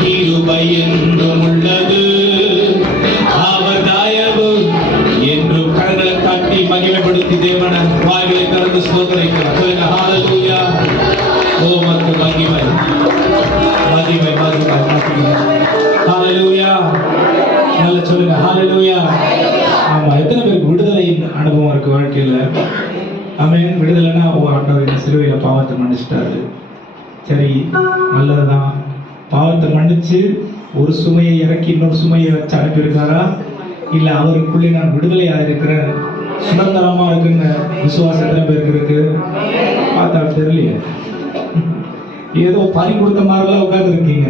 கிருபை என்றும் உள்ளது, அவர் தயவு என்றும். கரங்களை தட்டி மகிமைப்படுத்தி தேவனை வாய்களை திறந்து ஸ்தோத்திரிக்கிறார். சொல்லுங்க ஹalleluya. உமக்கு மகிமை மகிமை மகிமை மகிமை. ஹalleluya. நல்ல சொல்லுங்க ஹalleluya. ஆமா, எத்தனை பேருக்கு விடுதலை அனுபவம் இருக்கு வாழ்க்கையில? ஆமென். விடுதலைன்னா ஆண்டவர் சிலுவையில பாவத்தை மன்னிச்சிட்டாரு. சரி, நல்லதுதான். பாவத்தை மன்னிச்சு ஒரு சுமையை இறக்கி இன்னொரு சுமையை வச்சு அனுப்பியிருக்காரா? இல்ல அவருக்குள்ளே நான் விடுதலையா இருக்கிறேன், சுதந்திரமா இருக்குங்க விசுவாசத்துல பேருக்கு இருக்கு? பார்த்தா தெரியலையே. ஏதோ பறி கொடுத்த மாதிரிலாம் உட்கார்ந்து இருக்கீங்க.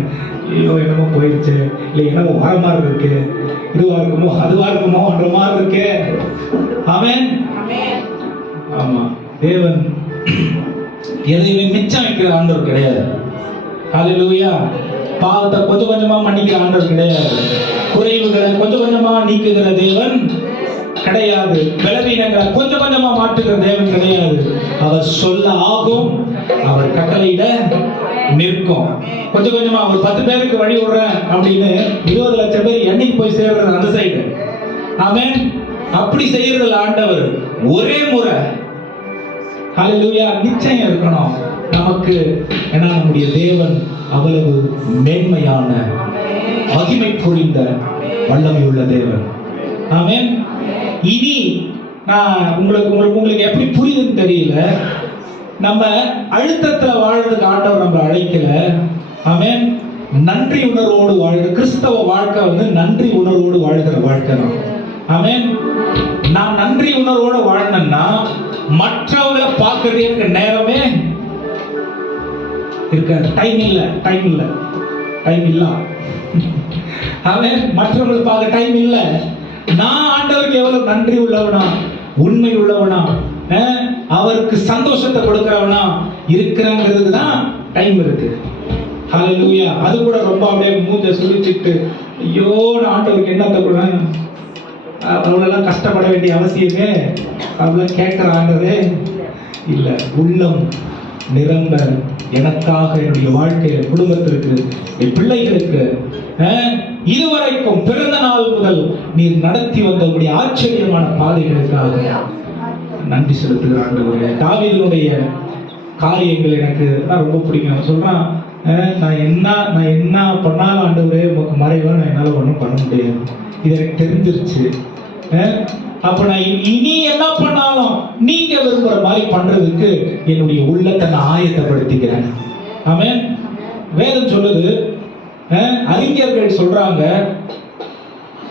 ஐயோ என்னமோ போயிடுச்சு, இல்லை என்னமோ வர மாதிரி இருக்கு, இதுவா இருக்குமோ அதுவா இருக்குமோன்ற மாதிரி இருக்கு. ஆமென். ஆமா, தேவன் எதையுமே மிச்சம் வைக்கிற ஆண்டவர் கிடையாது. ஹalleluya. பாவத்தை கொஞ்சம் கொஞ்சமா மன்னிக்கிற ஆண்டவர் கிடையாது. குறைவுகளை கொஞ்சம் கொஞ்சமா நீக்குகிற தேவன் கிடையாது. பலவீனங்களை கொஞ்சம் கொஞ்சமா மாற்றுகிற தேவன் கிடையாது. அவர் சொல்ல ஆகும், அவர் கட்டளையிட நிற்கும். கொஞ்சம் கொஞ்சமா ஒரு 10 பேருக்கு வழி விடுறேன் அப்படின்னு 20 லட்சம் பேர் என்னைக்கு போய் சேர்றது அந்த சைடு. ஆமென். அப்படி செய்யறதுல ஆண்டவர் ஒரே முறை. ஹalleluya. நிச்சயம் இருக்கணும் நமக்கு. ஏன்னா நம்முடைய தேவன் அவ்வளவு மேன்மையான மகிமை புரிந்த வல்லமை உள்ள தேவன். ஆமென். இனி நான் உங்களுக்கு எப்படி புரியுதுன்னு தெரியல. நம்ம அழுத்தத்துல வாழ்றதுக்கு ஆண்டவர் நம்ம அழைக்கல. ஆமென். நன்றி உணர்வோடு வாழ்கிற கிறிஸ்தவ வாழ்க்கை நன்றி உணர்வோடு வாழ்கிற வாழ்க்கை தான். ஆமென். நான் நன்றி உணர்வோடு வாழ்ந்தேன்னா மற்றவங்களை பார்க்கறதே எனக்கு நேரமே இருக்க. டைம் இல்ல. ஆமென். மற்றவங்களை பார்க்க டைம் இல்ல. நான் ஆண்டவருக்கு எவ்வளவு நன்றி உள்ளவனா, உண்மை உள்ளவனா, அவருக்கு சந்தோஷத்தை கொடுக்கிறவனா இருக்கிறங்கிறதுக்கு தான் டைம் இருக்கு. ஹalleluya. அது கூட ரொம்ப அப்படியே மூஞ்ச சுழிச்சிட்டு ஐயோ நான் ஆண்டவருக்கு என்னத்தை கொடுறேன், அவ்வளோலாம் கஷ்டப்பட வேண்டிய அவசியமே அவ்வளோ கேட்கிறாங்கிறதே இல்லை. உள்ளம் நிரம்ப எனக்காக, என்னுடைய வாழ்க்கையில, குடும்பத்திற்கு, என் பிள்ளைகளுக்கு இதுவரைக்கும் பிறந்த நாள் முதல் நீர் நடத்தி வந்தபடி ஆச்சரியமான பாதைகளுக்காக நன்றி செலுத்துகிற ஆண்டவரே. தாவீதுடைய காரியங்கள் எனக்கு ரொம்ப பிடிக்கும். சொல்றான், நான் என்ன பண்ணாலும் ஆண்டவரே உமக்கு மறைவா நான் என்னால ஒன்றும் பண்ண முடியாது, இது எனக்கு தெரிஞ்சிருச்சு. அப்ப நான் இனி என்ன பண்ணாலும் நீங்க விரும்புற மாதிரி பண்றதுக்கு என்னுடைய உள்ளத்தை நான் ஆயத்தப்படுத்திக்கிறேன். ஆமென். வேதம் சொல்லுது, அறிஞர்கள் சொல்றாங்க,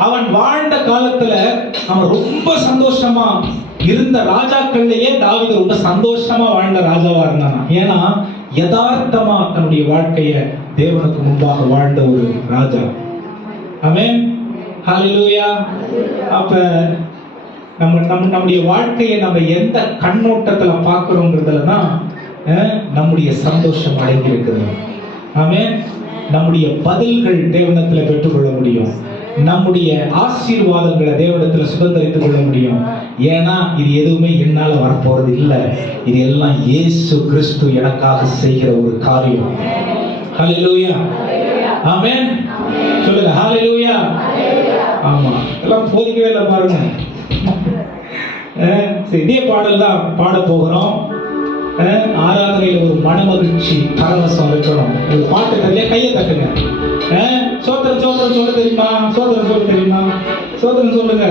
அவன் வாழ்ந்த காலத்துல அவன் ரொம்ப சந்தோஷமா இருந்த ராஜாக்கள்லயே தாவீது ரொம்ப சந்தோஷமா வாழ்ந்த ராஜாவா இருந்தான். ஏன்னா யதார்த்தமா தன்னுடைய வாழ்க்கைய தேவனுக்கு முன்பாக வாழ்ந்த ஒரு ராஜா. ஆமென். ஹalleluya. அப்ப நம்முடைய வாழ்க்கையை நம்ம எந்த கண்ணோட்டத்துல பார்க்கிறோங்கிறதுல தான் நம்முடைய சந்தோஷம் அடங்கி இருக்குது. ஆமென். நம்முடைய பதில்கள் தேவனிடத்துல பெற்றுக்கொள்ள முடியும். நம்முடைய ஆசீர்வாதங்களை தேவனிடத்துல சுதந்திரித்துக் கொள்ள முடியும். ஏன்னா இது எதுவுமே என்னால வரப்போறது இல்லை, இது எல்லாம் இயேசு கிறிஸ்து எனக்காக செய்கிற ஒரு காரியம். ஹalleluya. ஆமென். சொல்லுங்க ஹalleluya. ஆமா, எல்லாம் போதிக்கவே இல்லை பாருங்க. இதே பாடல் தான் பாட போகிறோம். ஆராதனையில ஒரு மனமகிழ்ச்சி பரவசம் இருக்கணும். ஒரு பாட்டு தெரியல, கையை தட்டுங்க. சோத்திரம் சொல்ல தெரியுமா? சோத்திரம் சொல்ல தெரியுமா? சோத்திரம் சொல்லுங்க.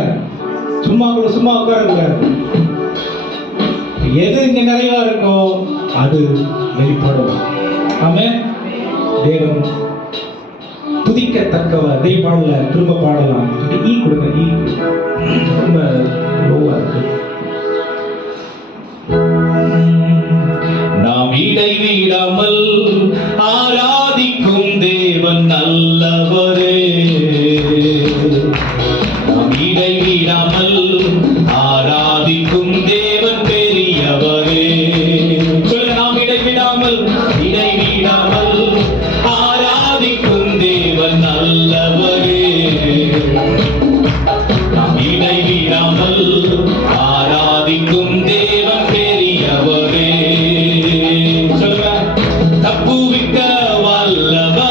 சும்மா உட்காருங்க. எது இங்க நிறைவா இருக்கோ அது வெளிப்படும். ஆமென். தேவன் துதிக்கத்தக்கவர். அதே பாடல திரும்ப பாடலாம். ஈ கொடுங்க. ஈ ரொம்ப லோவா இருக்கு. நாம் இடைவிடாமல் ஆராதிக்கும் தேவன் நல்லவரே. நாம் இடைவிடாமல் ஆராதிக்கும் தேவன் பெரியவரே. சொல்லுங்க, நாம் இடைவிடாமல் ஆராதிக்கும் தேவன் நல்லவரே. நாம் இடைவிடாமல் ஆராதிக்கும் தேவன் பெரியவரே. சொல்லுங்க, தப்புவிக்க வல்லவர்,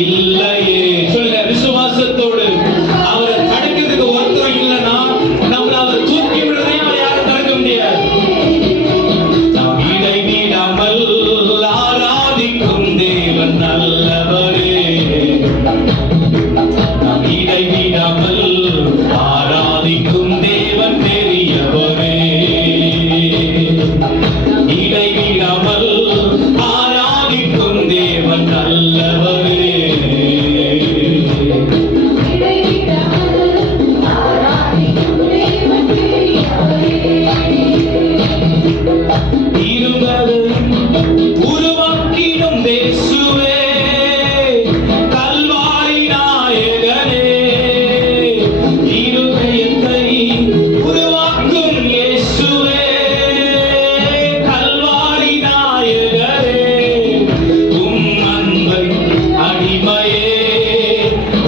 இல்லையே. சொல்லுங்க, விசுவாசத்தோடு அவரை தடுக்கிறதுக்கு ஒருத்தரும் இல்லைன்னா நம்மள அவர் தூக்கி விடுறதையும் அவர் யாரும் தடுக்க முடியாது. நாம் இடைவிடாமல் ஆராதிக்கும் தேவன் நல்லவரே. நாம் இடைவிடாமல் ஆராதிக்கும் தேவன் பெரியவரே. இடைவிடாமல் ஆராதிக்கும் தேவன் நல்லவரே. உருவாக்கிடும் தேசுவே, கல்வாரி நாயகனே. இருதயத்தை உருவாக்கும் இயேசுவே, கல்வாரி நாயகரே. உம் அன்பை அடிமையே,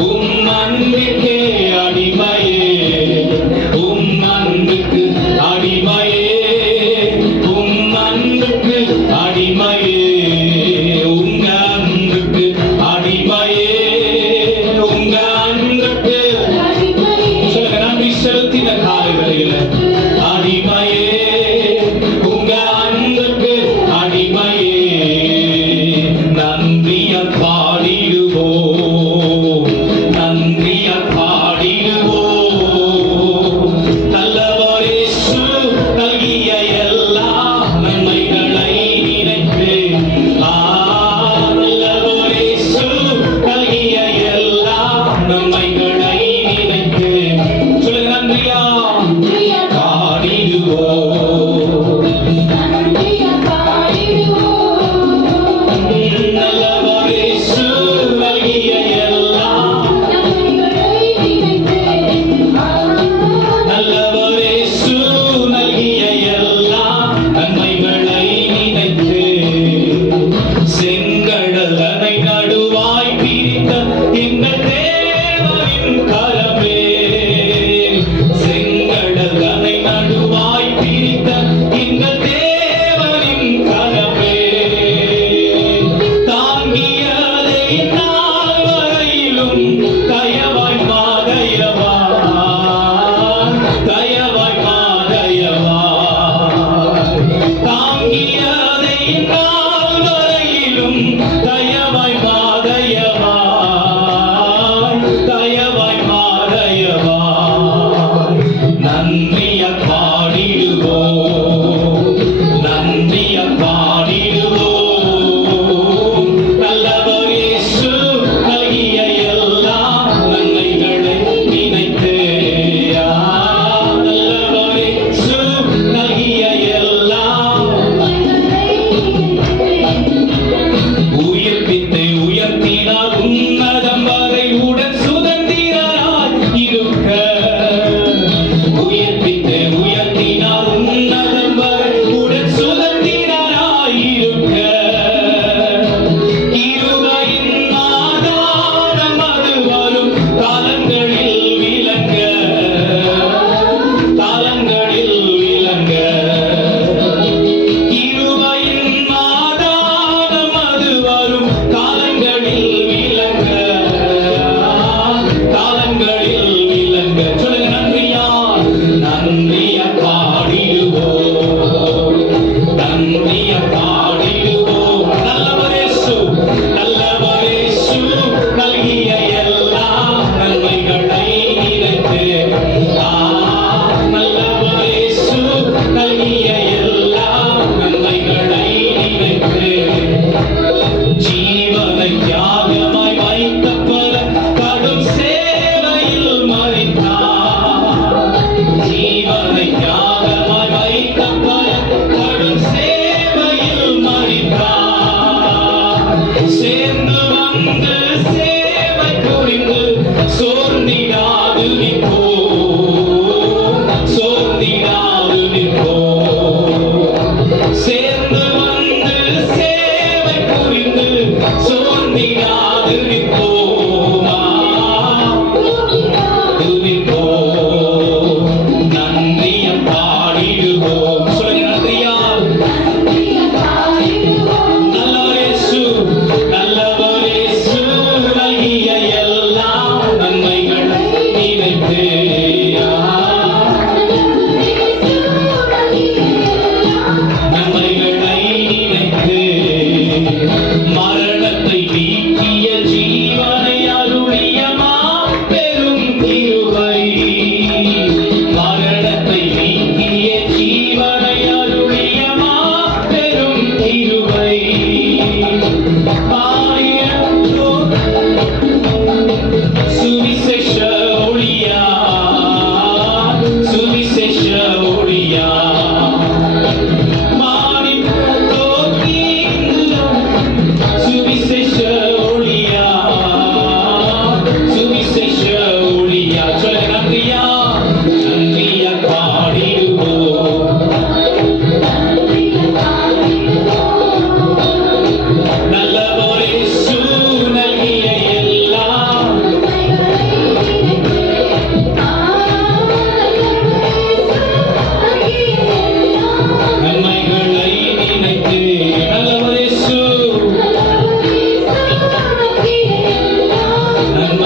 உம் அன்பிற்கே அடிமையே, உம் அன்புக்கு அடிமையே, உம் அன்புக்கு அடிமையே, உங்க அன்புக்கு அடிமையே, உங்க அன்புக்கு சொல்லுங்க, நன்றி செலுத்தின காலை வேளையில அடிமையே, உங்க அன்புக்கு அடிமையே. நன்றிய பாடிடுவோம், நன்றிய பாடிடுவோம். நல்லவர் இயேசு நல்கிய எல்லா நன்மைகளை நினைத்து, நல்லவர் இயேசு நல்கிய எல்லா நன்மைகளை நினைத்து சொல்லுங்க, நன்றியா பாடிடுவோம். நல்லவர் இயேசு நல்கிய எல்லா நல்லவர் இயேசு நல்கிய எல்லா நன்மைகளை நினைத்து, செங்கடலனை நடுவாய் பிரித்த எங்கள் தேவனின் கரமே. செங்கடலனை நடுவாய் பிரித்த எங்கள் தேவனின் கரமே. தாங்கியதை நாள் வரையிலும் தயவாய் மாதயவாய், தயவாய் மாதயவாய். தாங்கியதை நாள் வரையிலும் தயவாய் மாதயவாய், தயவாய் மாதயவாய். நன்றிய பாடிடுவோம், நன்றிய பாடிடுவோம். நல்லவர் இயேசு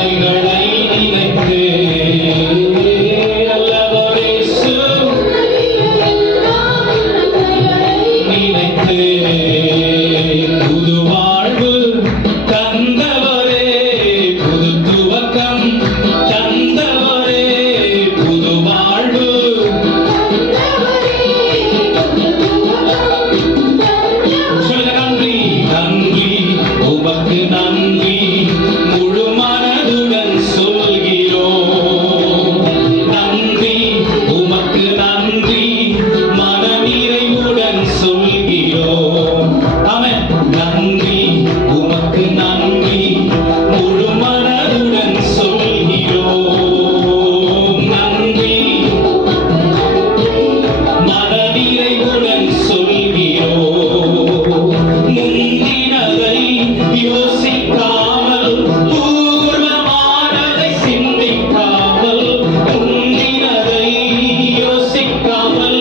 பிள்ளைகளை நினைத்து அல்லவரேசு நினைத்து புது வாழ்வு தந்தவரே, புது துவக்கம் தந்தவரே, புது வாழ்வு சொல்லுங்க. நன்றி நன்றி உமக்கு நன்றி முழு மனதுடன் சொல்கிறோம். நன்றி உமக்கு நன்றி மனநிறைவுடன் சொல்கிறோம். ஆமென். நன்றி உமக்கு நன்றி முழு மனதுடன் சொல்கிறோம். நன்றி மனநிறைவுடன் சொல்கிறோம். முந்தினதை யோசிக்காமல், பூர்வமானதை சிந்திக்காமல், முந்தினதை யோசிக்காமல்,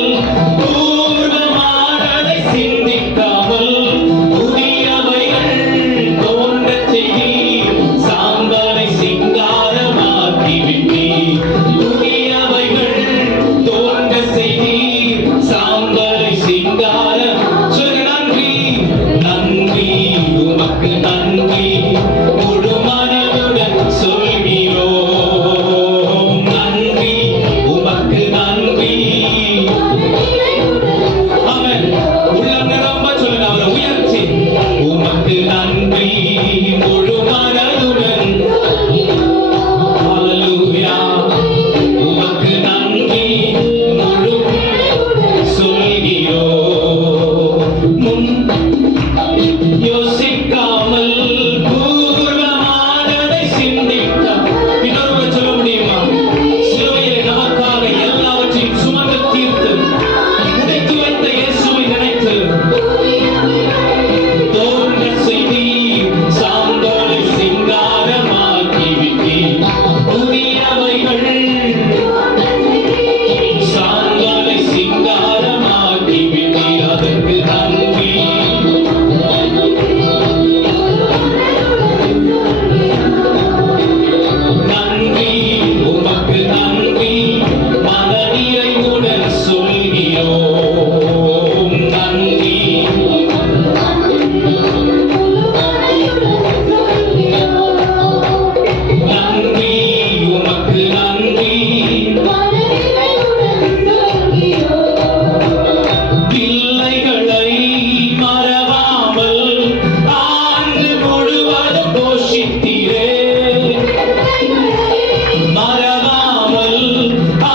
பூர்வமானதை சிந்திக்காமல், புதியவைகள் தோன்றச் செய்தீர், சாம்பலை சிங்காரமாக்கி விட்டீர். புதியவைகள் தோன்றச் செய்தீர், சாம்பலை சிங்காரம். சொல்லுங்க. நன்றி நன்றி உமக்கு நன்றி முழு மனதுடன் சொல்கிறோம். நன்றி உமக்கு நன்றி. ஆமென். உள்ளம் நிரம்ப சொல்லுங்க. அவரை உயர்த்தி உமக்கு நன்றி முழு மனதுடன். ஹல்லேலூயா. உமக்கு நன்றி முழு சொல்கிறோம். முன் யோசிக்காமல், பூர்வமானதை சிந்திக்காமல். இன்னொருவர் சொல்ல முடியுமா? சிலுவையிலே நமக்காக எல்லாவற்றையும் சுமந்து தீர்த்து உடைத்து வைத்த இயேசுவை நினைத்து தோன்ற செய்தீர், சாம்பலை சிங்காரமாக்கி விட்டீர். புதியவைகள் சாம்பலை சிங்காரமாக்கி விட்டீர். அதற்கு நன்றி. நன்றி உமக்கு நன்றி மனநிறைவுடன் சொல்கிறோம். நன்றி நன்றி உமக்கு நன்றி. பிள்ளைகளை மறவாமல் ஆண்டு முழுவதும் போஷித்தீரே. மறவாமல்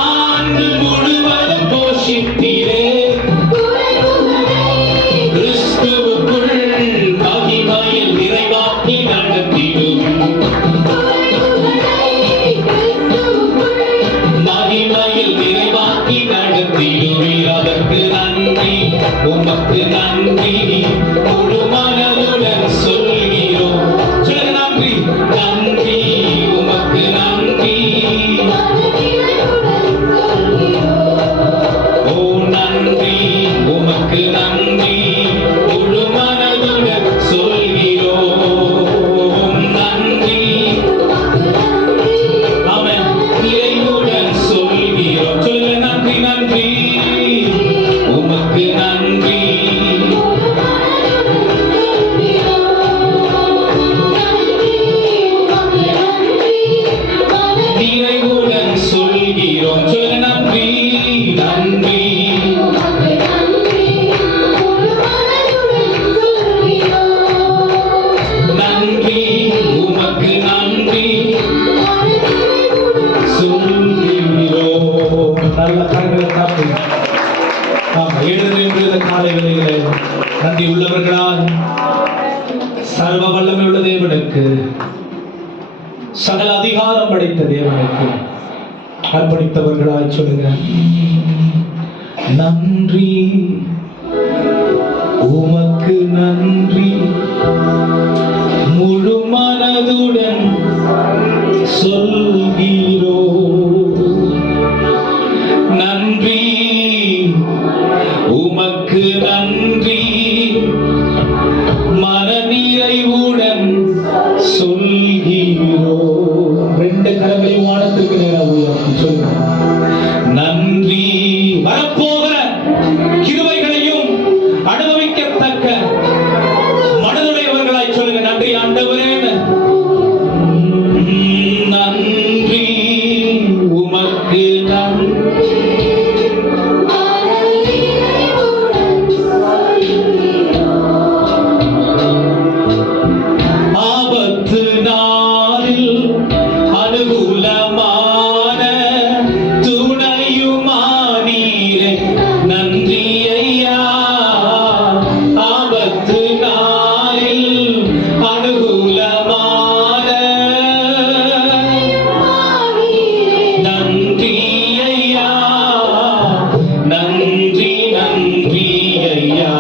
ஆண்டு முழுவதும் போஷித்தீரே. கிறிஸ்துவுக்குள் மகிமையில் நிறைவாக்கி நடத்திடும். மகிமையில் நிறைவாக்கி நடத்திடுவீர். அதற்கு நன்றி உமக்கு நன்றி முழு மனதுடன் சொல்கிறோம். சொல்லுங்க. நன்றி நன்றி உமக்கு நன்றி. ஓ நன்றி உமக்கு நன்றி முழு மனதுடன் சொல்கிறோம். நன்றி. ஆமென். நிறைவுடன் சொல்கிறோம். சொல்லுங்க. நன்றி நன்றி உமக்கு நன்றி. நிறைவுடன் சொல்கிறோம். சொல்லுங்க. நன்றி நன்றி. நன்றி உமக்கு நன்றி சொல்கிறோம். நல்ல கரங்களை காப்பி. நாம் எழுதுகின்ற காலை வேளையிலே நன்றி உள்ளவர்களால் சர்வ வல்லமை உள்ள தேவனுக்கு, சகல அதிகாரம் படைத்த தேவனுக்கு அர்ப்பணித்தவர்களாய் சொல்லுங்க. நன்றி உமக்கு நன்றி முழு மனதுடன் சொல்கிறோம். நன்றி உமக்கு நன்றி மனநிறைவுடன் சொல்கிறோம். அனுகூலமான துணையுமானீரே நன்றி ஐயா. ஆபத்து நாளில் அனுகூலமான நன்றி ஐயா. நன்றி நன்றி ஐயா.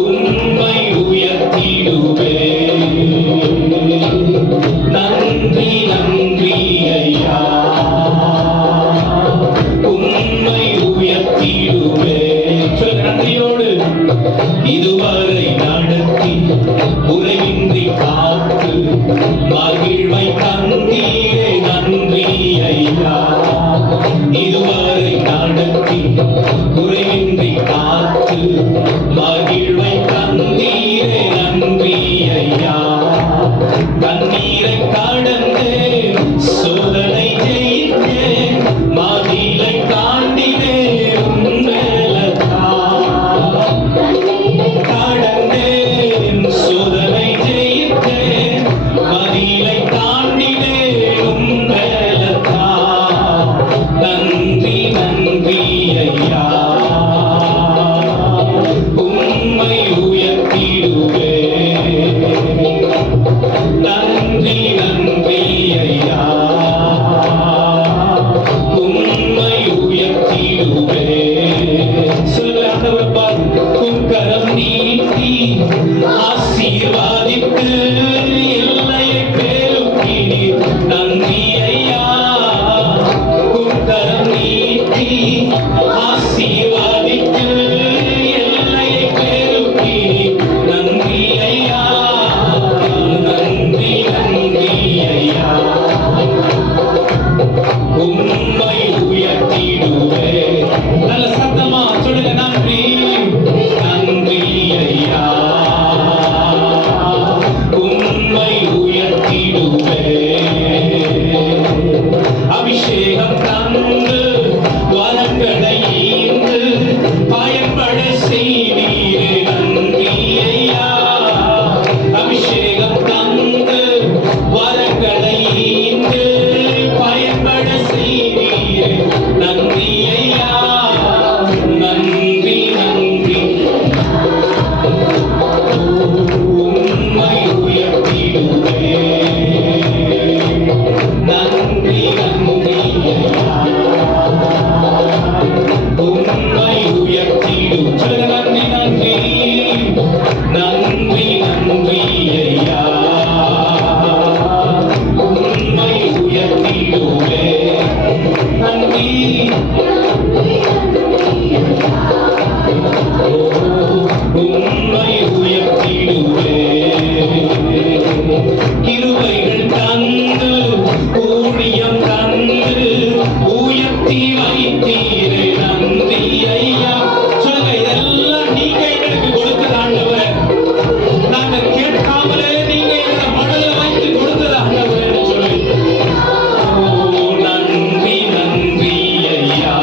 உம்மை உயர்த்திடுவே. நன்றி நன்றி ஐயா. உம்மை உயர்த்திடுவே. சொல்லுங்க நன்றியோடு. இதுவரை நடத்தி குறைவின்றி காத்து மகிழ்வை தந்தீரே நன்றி ஐயா. இதுவரை நடத்தி குறைவின்றி காத்து மகிழ்வை தந்தீரே நன்றி ஐயா. கண்ணீரை கடந்தே சோதனை ஜெயித்தே மதிலை தாண்டினே கடந்தேன் சோதனை ஜெயித்தே மதிலை தாண்டினே நன்றி நன்றி ஐயா. உம்மை உயர்த்திடுவே. நன்றி நன்றி ஐயா. உம்மை உயர்த்திடுவே. சொல்ல ஆண்டவர் பார். உக்கரம் நீட்டி ஆசீர்வாதித்து எல்லையை பெருக்கினீர் நன்றி ஐயா. உக்கரம் நீட்டி ஆசீர்வாதித்து எல்லையை பெருக்கினீர் நன்றி ஐயா. நன்றி நன்றி ஐயா. உம்மை உயர்த்திடுவே. நல்ல சத்தமா சொல்லுங்க நன்றி நன்றி ஐயா. உம்மை உயர்த்திடுவே. அபிஷேகம் தந்து வரங்களை ஈந்து பயன்பட செய்தீரே நன்றி ஐயா. அபிஷேகம் தந்து வரங்களை ஈந்து பயன்பட செய்தீரே நன்றி ஐயா. நன்றி நன்றி. உம்மை உயர்த்திடுவே. நன்றி நன்றி ஐயா. உம்மை உயர்த்திடு. சொல்லுங்க நன்றி நன்றி. நன்றி நன்றி ஐயா. உம்மை உயர்த்திடுவே. நன்றி. உம்மை உயர்த்திடுவே. கிருபைகள் தந்து ஊழியம் தந்து உயர்த்தி வைத்தீரே நன்றி ஐயா. சொல்லுங்க இதெல்லாம் நீங்க எங்களுக்கு கொடுத்தது ஆண்டவர். நாங்க கேட்காமலே நீங்க எங்களை மடல வைத்து கொடுத்தது ஆண்டவர் சொல்லி. நன்றி நன்றி ஐயா.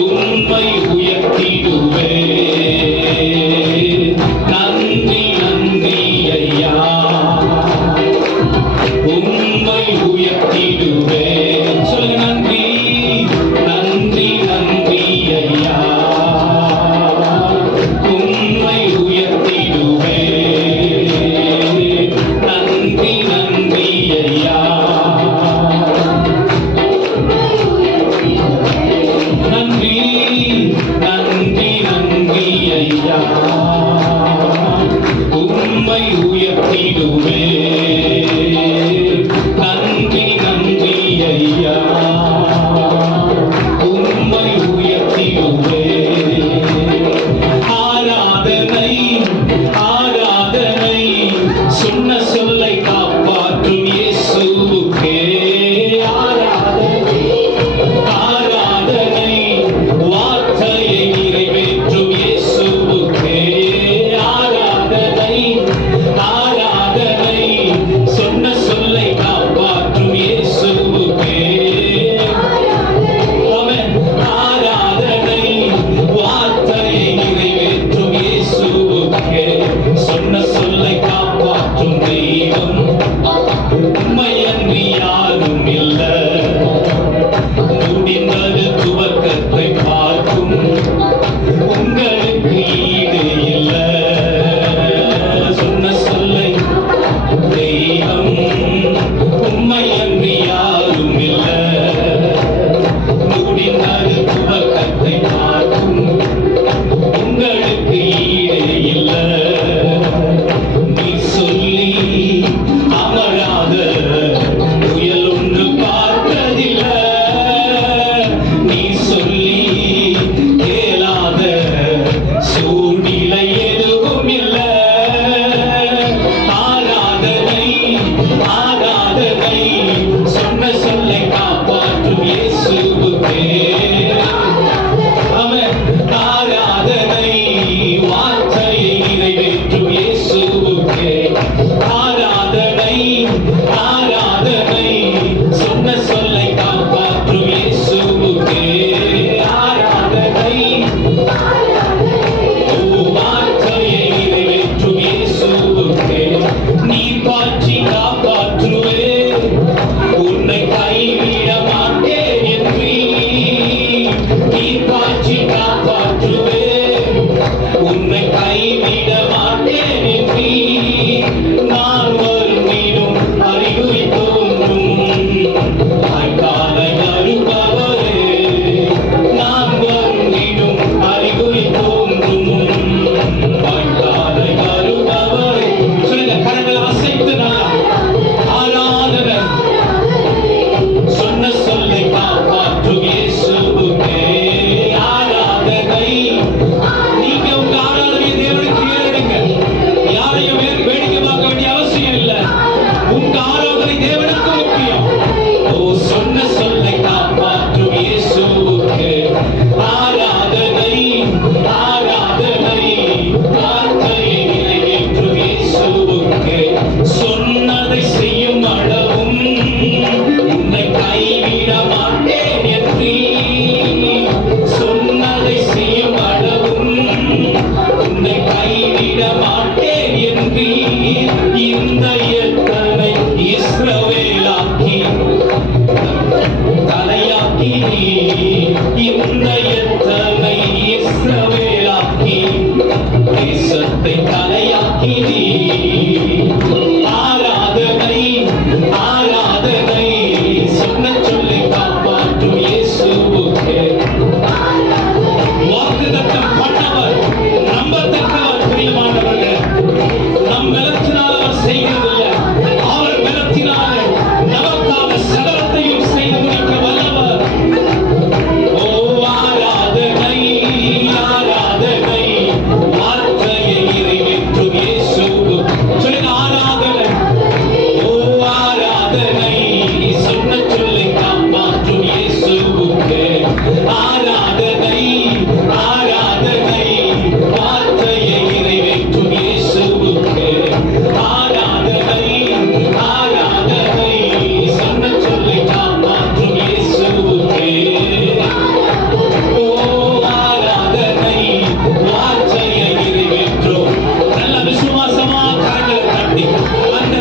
உம்மை உயர்த்திடுவே. நன்றி நன்றி ஐயா. உம்மை உயர்த்திடுவே. சொல்லுங்க நன்றி நன்றி நன்றி ஐயா. உம்மை உயர்த்திடுவே. நன்றி நன்றி ஐயா. நன்றி நன்றி நன்றி ஐயா. உம்மை உயர்த்திடுவே. நன்றி நன்றி ஐயா. உம்மை உயர்த்திடுவே. ஆராதனை ஆராதனை சொன்ன சொல்லை காப்பாற்றும் இயேசுவுக்கே ஆராதனை. ஆராதனை வார்த்தையை நிறைவேற்றும் இயேசுவுக்கே ஆராதனை. ஆராதனை சொன்ன சொல்லை காப்பாற்றும் இயேசுவுக்கே. ஆமென். ஆராதனை வார்த்தையை நிறைவேற்றும் இயேசுவுக்கே சொன்ன சொல்லை காப்பாற்றும் இந்த எத்தனை இஸ்ரவேலாக்கி தலையாக்கி இந்த எத்தனை இஸ்ரவேலாக்கி தேசத்தை தலையாக்கி ஆராதனை ஆராதனை சொன்ன சொல்லி காப்பாற்றும் இயேசுவுக்கே வாக்குத்தத்தம் பண்ணவர் நம்பத்தக்கவர் பிரியமானவர்கள் நம் பலத்தினால் அவர் செய்கிறதில்லை அவர் பலத்தினால் நமக்காக சகலத்தையும் செய்து முடிக்க வல்லவர் ஓ ஆராதனை ஆராதனை வார்த்தையை நிறைவேற்றும் இயேசு சொல்லுங்க ஆராதனை ஓ ஆராதனை சொன்ன சொல்லை காப்பாற்றும் இயேசுவுக்கு ஆராதனை ஆராதனை வார்த்தையை நிறைவேற்றும் இயேசுவுக்கு ஆராதனை ஆராதனை சொன்ன சொல்லை காப்பாற்றும் இயேசுவுக்கு ஓ ஆராதனை வார்த்தையை நிறைவேற்றும் நல்ல விசுவாசமா கரங்களை தட்டி அந்த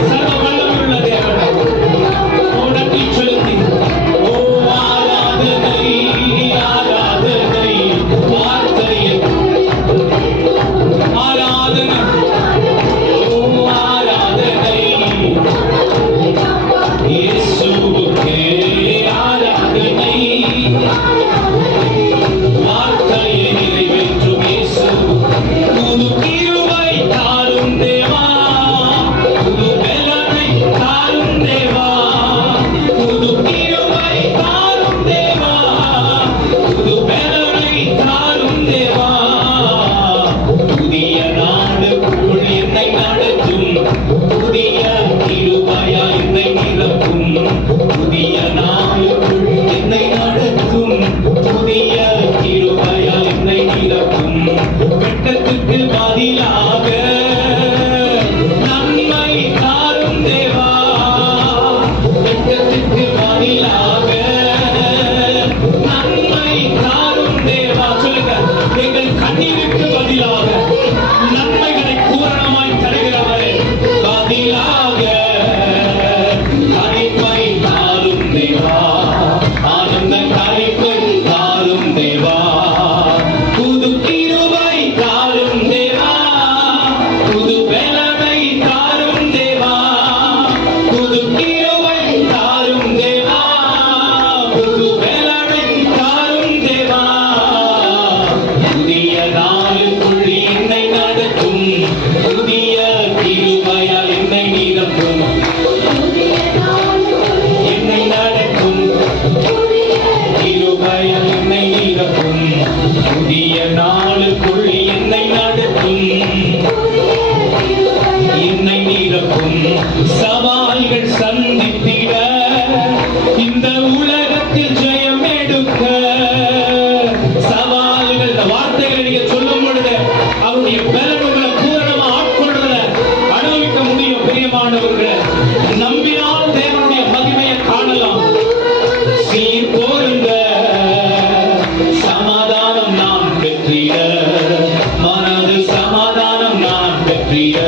சர்வ வல்லமையுள்ள தேவனை உடனே செலுத்தி ஓ ஆராதனை ஆராதனை வார்த்தையை ஆராதனை ஓ ஆராதனை இயேசுவுக்கே ஆராதனை வார்த்தையை நிறைவேற்றும் இயேசு புது கிருபை தாரும் தேவா புது பலனை தாரும் தேவா புது கிருபை தாரும் தேவா புது பலனை தாரும் தேவா புதிய நாடுக்குள் என்னை நடத்தும் புதிய கிருபையா என்னை நிரப்பும் புதிய நாளுக்குள் என்னை நடத்தும் புதிய கிருபையா என்னை நிரப்பும் வெட்கத்துக்கு பதிலாக நன்மை தாரும் தேவா வெட்கத்துக்கு பதிலாக நன்மை தாரும் தேவா சொல்லுங்க எங்கள் கண்ணீருக்கு பதிலாக நன்மைகளை பூரணமாய் தருகிறவரே பதிலாக கனிப்பை தாரும் தேவா ஆனந்த கனிப்பை தாரும் தேவா புது கிருபை தாரும் தேவா புது பலனை தாரும் தேவா புது கிருபை தாரும் தேவா புது பலனை தாரும் தேவா புதிய நாளுக்குள் என்னை நடத்தும் புதிய கிருபையால் என்னை நிரப்பும் என்னை நடத்தும் கிருபையால் என்னை நிரப்பும் புதிய நாளுக்குள் என்னை நடத்தும் என்னை நிரப்பும் சவால்கள் சந்தித்திட இந்த உலகத்தில் ஜெயம் எடுக்க சவால்கள் இந்த வார்த்தைகளை நீங்க சொல்லும் பொழுது அவருடைய பலன்களை பூரணமா ஆட்கொள்றத அனுபவிக்க முடியும் பிரியமானவர்களே நம்பினால் தேவனுடைய மகிமையை காணலாம் சீர் போருங்க சமாதானம் நான் பெற்றிட மனது சமாதானம் நான் பெற்றிட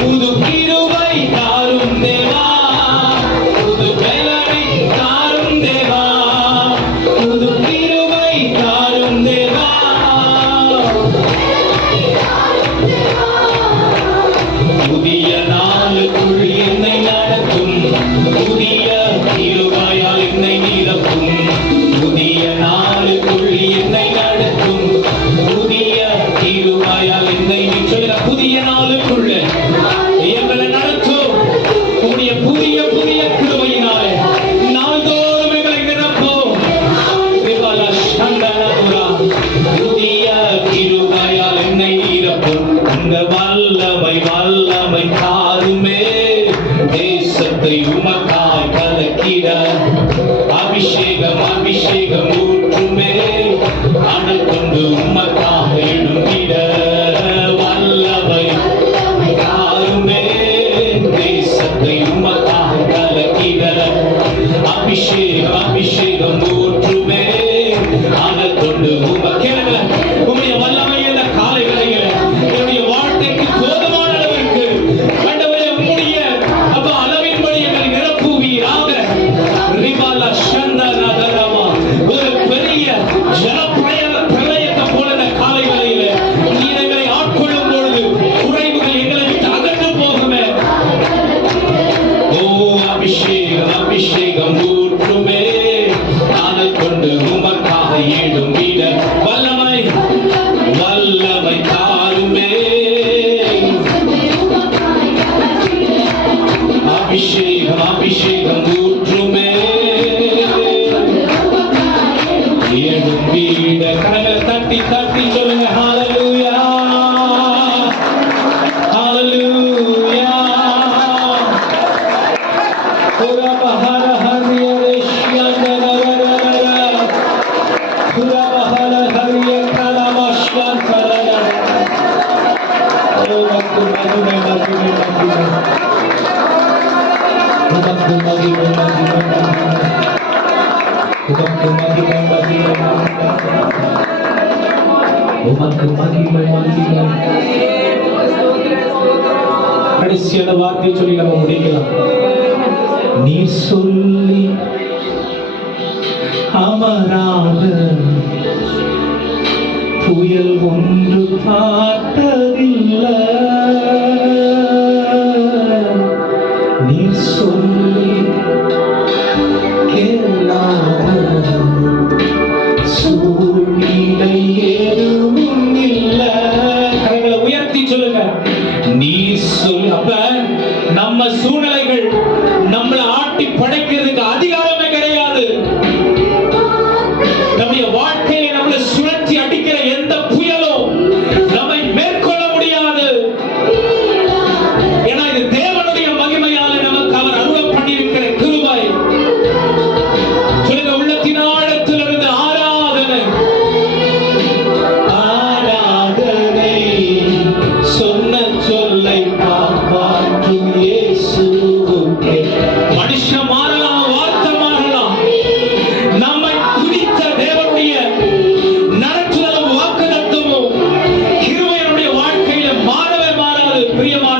புது கிருபை தாரும் தேவா புது பலனை தாரும் தேவா புது கிருபை தாரும் தேவா புதிய நாளுக்குள் என்னை நடத்தும் புதிய கிருபையால் என்னை நிரப்பும் புதிய நாளுக்குள் என்னை நடத்தும் புதிய கிருபையால் என்னை சொல்லுங்க புதிய நாளுக்குள்ள எங்களை நடத்தும் உடைய புதிய புதிய கிருபையினாலே நாள்தோறும் எங்களை நிரப்பும் புதிய கிருபையால் என்னை நிரப்பும் அந்த வல்லமை வல்லமை தாருமே தேசத்தை உமக்காய் கலக்கிட அபிஷேகம் அபிஷேகம் ஊற்றுமே அனல் கொண்டு உமக்காக எழுந்திட வல்லமை தாருமே தேசத்தை உமக்காக கலக்கிட அபிஷேகம் அபிஷேகம் ஊற்றுமே அனல் கொண்டு உமக்கு உம்முடைய வல்லமை இந்த காலை வேளையில என்னுடைய வாழ்க்கைக்கு போதுமான அளவு கடைசியான வார்த்தை சொல்லி நம்ம முடிக்கலாம். நீ சொல்லி அமராத புயல் ஒன்று பார்த்ததில்லை. நீ சொல்லி கேளாத சூழ்நிலை எதுவும் இல்லை. கரங்களை உயர்த்தி சொல்லுங்க. நீ சொல். அப்ப நம்ம சூழ்நிலைகள் நம்மளை ஆட்டி படைக்கிறதுக்கு அதிகாரமே கிடையாது. நம்முடைய வாழ்க்கையை நம்மளை சுழற்சி அடிக்கிற எந்த புயலும் நம்மை மேற்கொள்ள முடியாது. ஏன்னா இது தேவனுடைய மகிமையால நமக்கு அவர் அருள் பண்ணியிருக்கிற கிருபை. சொல்லுங்க, உள்ளத்தின் ஆழத்திலிருந்து ஆராதனை, ஆராதனை சொன்ன சொல்லை காப்பாற்றும் இயேசுவுக்கே. மனுஷன் மாறலாம், வார்த்தை மாறலாம், நம்மை குறித்த தேவனுடைய நடத்துதலும் வாக்குத்தத்தமும் கிருபையினுடைய வாழ்க்கையில மாறவே மாறாது. பிரியமான